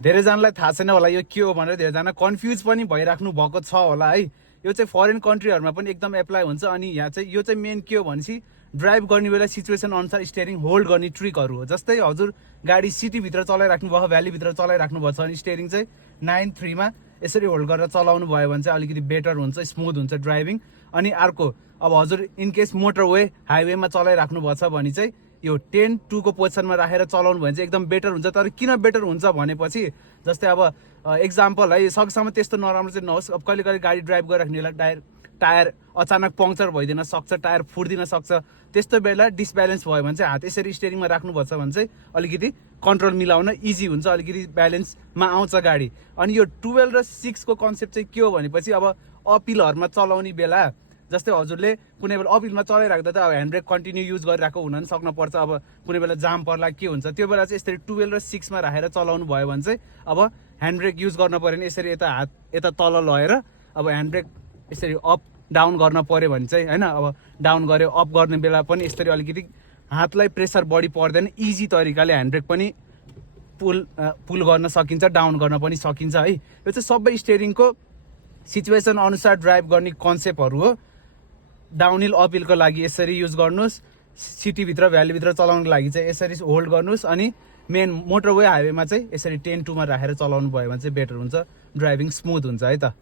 धेरैजनालाई थाहा छैन होला यो के हो भनेर धेरैजना कन्फ्युज पनि भइराख्नु भएको छ होला है। यो चाहिँ फरेन कन्ट्रीहरूमा पनि एकदम एप्लाई हुन्छ। अनि यहाँ चाहिँ यो चाहिँ मेन के हो भनेपछि ड्राइभ गर्ने बेला सिचुएसन अनुसार स्टियरिङ होल्ड गर्ने ट्रिकहरू हो। जस्तै हजुर गाडी सिटीभित्र चलाइराख्नु भयो, भ्यालीभित्र चलाइराख्नु भएको छ भने स्टियरिङ चाहिँ 9-3 यसरी होल्ड गरेर चलाउनु भयो भने चाहिँ अलिकति बेटर हुन्छ, स्मुथ हुन्छ ड्राइभिङ। अनि अर्को अब हजुर इनकेस मोटरवे हाइवेमा चलाइराख्नु भएको छ भने चाहिँ यो 10-2 को पोजिसनमा राखेर चलाउनु भने चाहिँ एकदम बेटर हुन्छ। तर किन बेटर हुन्छ भनेपछि जस्तै अब एक्जाम्पल है, सकेसम्म त्यस्तो नराम्रो चाहिँ नहोस्। अब कहिले कहिले गाडी ड्राइभ गरिराख्नेलाई टायर अचानक पङ्क्चर भइदिन सक्छ, टायर फुट्दिन सक्छ। त्यस्तो बेला डिसब्यालेन्स भयो भने चाहिँ हात यसरी स्टियरिङमा राख्नुपर्छ भने चाहिँ अलिकति कन्ट्रोल मिलाउन इजी हुन्छ, अलिकति ब्यालेन्समा आउँछ गाडी। अनि यो 12 र 6 को कन्सेप्ट चाहिँ के हो भनेपछि अब अपिलहरूमा चलाउने बेला जस्तै हजुरले कुनै बेला अपिलमा चलाइराख्दा त अब ह्यान्ड ब्रेक कन्टिन्यू युज गरिरहेको हुन पनि सक्न पर्छ। अब कुनै बेला जाम पर्ला के हुन्छ, त्यो बेला चाहिँ यसरी 12 र 6 मा राखेर चलाउनु भयो भने चाहिँ अब ह्यान्ड ब्रेक युज गर्न पऱ्यो भने यसरी यता हात यता तल लगेर अब ह्यान्ड ब्रेक यसरी अप डाउन गर्न पऱ्यो भने चाहिँ होइन, अब डाउन गऱ्यो अप गर्ने बेला पनि यसरी अलिकति हातलाई प्रेसर बढी पर्दैन, इजी तरिकाले ह्यान्ड ब्रेक पनि पुल गर्न सकिन्छ, डाउन गर्न पनि सकिन्छ है। यो चाहिँ सबै स्टियरिङको सिचुएसन अनुसार ड्राइभ गर्ने कन्सेप्टहरू हो। डाउनहिल अपिलको लागि यसरी युज गर्नुहोस्, सिटीभित्र भ्यालीभित्र चलाउनुको लागि चाहिँ यसरी होल्ड गर्नुहोस्। अनि मेन मोटरवे हाइवेमा चाहिँ यसरी 10-2 मा राखेर चलाउनु भयो भने चाहिँ बेटर हुन्छ, ड्राइभिङ स्मुथ हुन्छ है त।